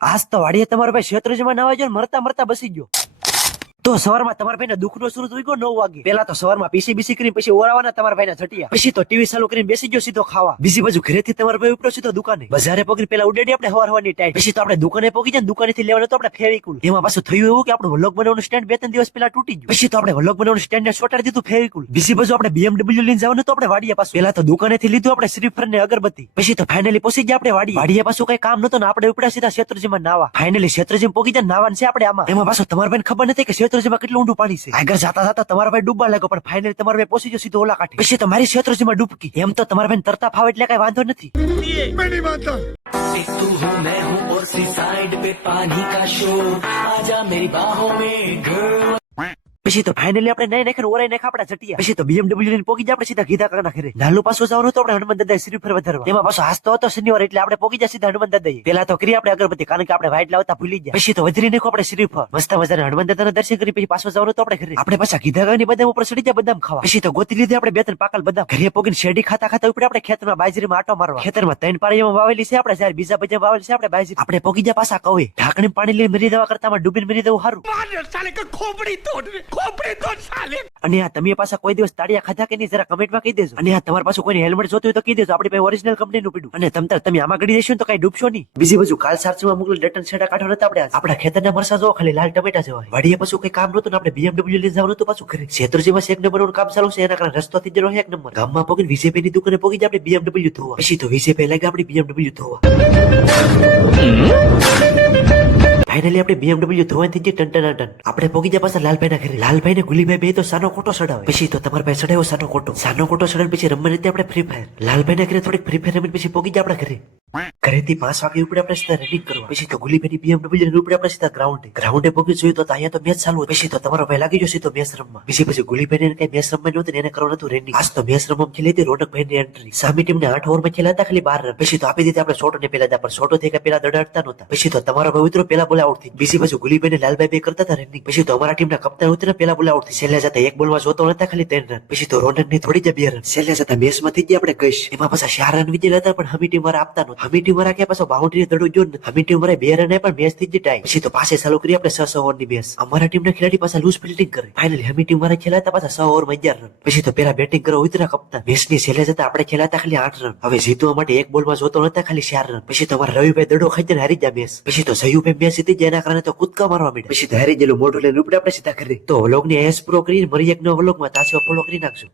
આજ તો વાડીએ તમારા ભાઈ ક્ષેત્રજમાં નાવા ગયો ને મરતા મરતા બસી ગયો. તો સવારમાં તમારા ભાઈને દુઃખનો શરૂ થઈ ગયો 9 વાગે. પેલા તો સવારમાં પીસી કરીને પછી ઓરાવાના તમારા ભાઈના છટિયા. પછી તો ટીવી ચાલુ કરીને બેસી ગયો સીધો ખાવા. બીજી બાજુ ઘરેથી તમારા ભાઈ ઉપડ્યો સીધો દુકાને. બજારે પગી પેલા ઉડેડી આપણે હવારની ટાઈમ. પછી તો આપણે દુકાને પગી જાય દુકાનેથી લેવાનું તો આપણે ફેવિકુલ. એમાં પાછું થયું એવું કે આપણું વ્લોગ બનાવવાનું સ્ટેન્ડ 2-3 દિવસ પહેલા તૂટી ગયું. પછી તો આપણે વ્લોગ બનાવવાનું સ્ટેન્ડ ને ચોટાડી દીધું ફેવિકુલ. બીજી બાજુ આપણે BMW લઈને જવાનું તો આપણે વાડીએ પાછું. પેલા તો દુકાનેથી લીધું આપણે શ્રીફળ ને અગરબત્તી. પછી તો ફાઇનલી પહોંચી ગયા આપણે વાડીએ. વાડીએ પાછું કઈ કામ નતું ને આપણે ઉપડ્યા સીધા ક્ષેત્રજીમાં નાવા. ફાઇનલી ક્ષેત્રજીમાં પહોંચી જાય નાવાનું છે આપણે આમાં. એમાં પાછું તમારા ભાઈને ખબર નથી કે ક્ષેત્રજીમાં કેટલું ઊંડું પાણી છે. આગળ જાતા જાતા તમારા ભાઈ ડૂબવા લાગ્યો પણ ફાઇનલી તમારા ભાઈ પહોંચી ગયો સીધો ઓલા કાંઠે. પછી તો મારી ક્ષેત્રજીમાં ડૂબકી. એમ તો તમારા ભાઈને તરતા ફાવે એટલે કઈ વાંધો નથી. तू हूँ मैं हूँ और सी साइड पे पानी का शोर आजा मेरी बाहों में girl પછી તો ફાઇનલી આપણે નહીં નાખીને ઓરાઈ નાખ આપડા જટિયા. પછી તો BMW લઈને પોકી જાય આપણે સીધા ગીધા કાકા ઘરે. નાલું પાછું જવાનું તો આપણે હનુમાન દાદા શ્રીફળ વધારવા. એમાં પાછો હાસતો હતો શનિવાર એટલે આપણે પોકી જાય સીધા હનુમાન દાદા. પેલા તો કરી આપણે અગરબત્તી કારણ કે આપણે વાઈટ લાવતા ભૂલી ગયા. પછી તો વધરી નાખો આપણે શ્રીફળ. મસ્ત મજાના હનુમાન દાદાના દર્શન કરી પછી પાછો જવાનું તો આપણે ઘરે. આપણે પાછા ગીધા કાકાની બદામ ઉપર ચડી જાય બદામ ખાવા. પછી તો ગોતી લીધી આપણે 2-3 પાકલ બદામ. ઘરે પોકીને શેરડી ખાતા ખાતા ઉપડે આપણે ખેતરમાં બાજરીમાં આટો મારવા. ખેતરમાં 3 પાળીમાં વાવેલી છે આપણે જ્યારે બીજા બજાર વાવેલી છે આપણે બાજરી. આપણે પોકી જાય પાછા કવે. ઢાંકણી પાણી લઈને મરી દેવા કરતા ડૂબીને મરી દેવું સારું. અને આ તમે પાછા કોઈ દિવસ તાળિયા ખાધા કે નહીં જરા કમેન્ટમાં કહી દેજો. અને આ તમારા પાછું કોઈ હેલ્મેટ જોતું હોય તો કહી દેજો આપણી પાસે ઓરિજિનલ કંપનીનું પીડું. અને તમે આમાં ગડી દેશો તો કઈ ડૂબશો નહીં. બીજી બાજુ કાલ સારચીમાં મોકલેલ ડટન છેડા કાઢવા નતા આપણે. આપણા ખેતરના મરસા જો ખાલી લાલ ટમેટા જેવા. વાડીએ પાછું કઈ કામ નતું ને આપણે BMW લઈને જવાનું તો પાછું ઘરે. ક્ષેત્રજીમાં 1 નંબરનું કામ ચાલુ છે એના કારણે રસ્તો થઈ ગયો 1 નંબર. ગામમાં પોગીને વિજયભાઈ ની દુકાને પોગી જાય આપણે BMW ધોવા. પછી તો વિજયભાઈ લાગે આપણી BMW ધોવા. ફાઇનલી આપણે BMW ધોવાની થઈ ગઈ ટન. આપણે પોગી ગયા પાછા લાલભાઈ ના ઘરે. લાલભાઈ ને ગુલીભાઈ બે તો સાનો ખોટો ચડાવે. પછી તો તમારા ભાઈ ચડાવ્યો સાનો ખોટો ચડાવે પછી રમવા નથી આપણે ફ્રી ફાયર. લાલભાઈ ના ઘરે થોડીક ફ્રી ફાયર રમીને પછી પોગી ગયા આપણા ઘરે. ઘરેથી 5 વાગે ઉપડે આપણે સીધા રનિંગ કરવા. પછી તો ગુલીભાઈ ની BMW લઈને ઉપડે આપણે સીધા ગ્રાઉન્ડે પોગી જોયું તો અહીંયા તો મેચ ચાલુ. પછી તો તમારો ભાઈ લાગી ગયો સીધો મેચ રમવા. પછી ગુલીભાઈ ને કઈ મેચ રમવા નહોતી એને કરવાનું હતું રનિંગ. આજ તો મેચ રમવા ખેલી હતી રોનકભાઈ ની એન્ટ્રી. સામી ટીમ ને 8 ઓવરમાં ખેલા હતા ખાલી 12 રન. પછી તો આપી દીધી આપણે શોર્ટ ને પેલા પણ શોર્ટો થઈ ગયા પેલા દડાડતા નહોતા. પછી તો તમારો ભાઈ ઉતરો પેલા બોલ આઉટ થઈ. બીજી બાજુ ગુલીભાઈ ને લાલભાઈ બે કરતા હતા રનિંગ. પછી તો અમારા ટીમના કપ્તાન ઉતરે પેલા બોલ આઉટ થઈ. છેલ્લે જતા એક બોલમાં જોતો નતા ખાલી 3 રન. પછી તો રોનક ની થોડી જ 2 રન. છેલ્લે જતા મેચમાં થઈ ગયા આપણે ગઈશ. એમાં પાછા 4 રન વિજય હતા પણ હમી ટીમ વાળા આપતા નહોતા. હમી ટીમ વાળા કે પાછો બાઉન્ડ્રી દડો જો ને હમી ટીમ વાળા 2 રન પણ મેચ થઈ જ ટાઈ. પછી તો પાસે ચાલુ કરી આપણે 6 ઓવરની મેચ. અમારા ટીમના ખેલાડી પાછા લૂઝ ફિલ્ડિંગ કરે. ફાઇનલી હમી ટીમ વાળા ખેલાતા પાછા 6 ઓવરમાં 11 રન. પછી તો પેલા બેટિંગ કરવા ઉતરા કપ્તાન. મેચની છેલ્લે જતા આપણે ખેલાતા ખાલી 8 રન. હવે જીતવા માટે એક બોલમાં જોતો નતા ખાલી 4 રન. પછી તો અમારા રવિભાઈ દડો ખાઈ હારી ગયા મેચ. પછી તો સયુભાઈ મેચ જીતી જાય એના કારણે તો કૂદકા મારવા માંડ્યા. પછી તો હારી ગયેલું મોઢું લઈને ઉપડે આપણે સીધા ઘરે. તો વ્લોગની એસ પૂરો કરીને મરી એક નવા વ્લોગમાં તાજો ફોલો કરી નાખજો.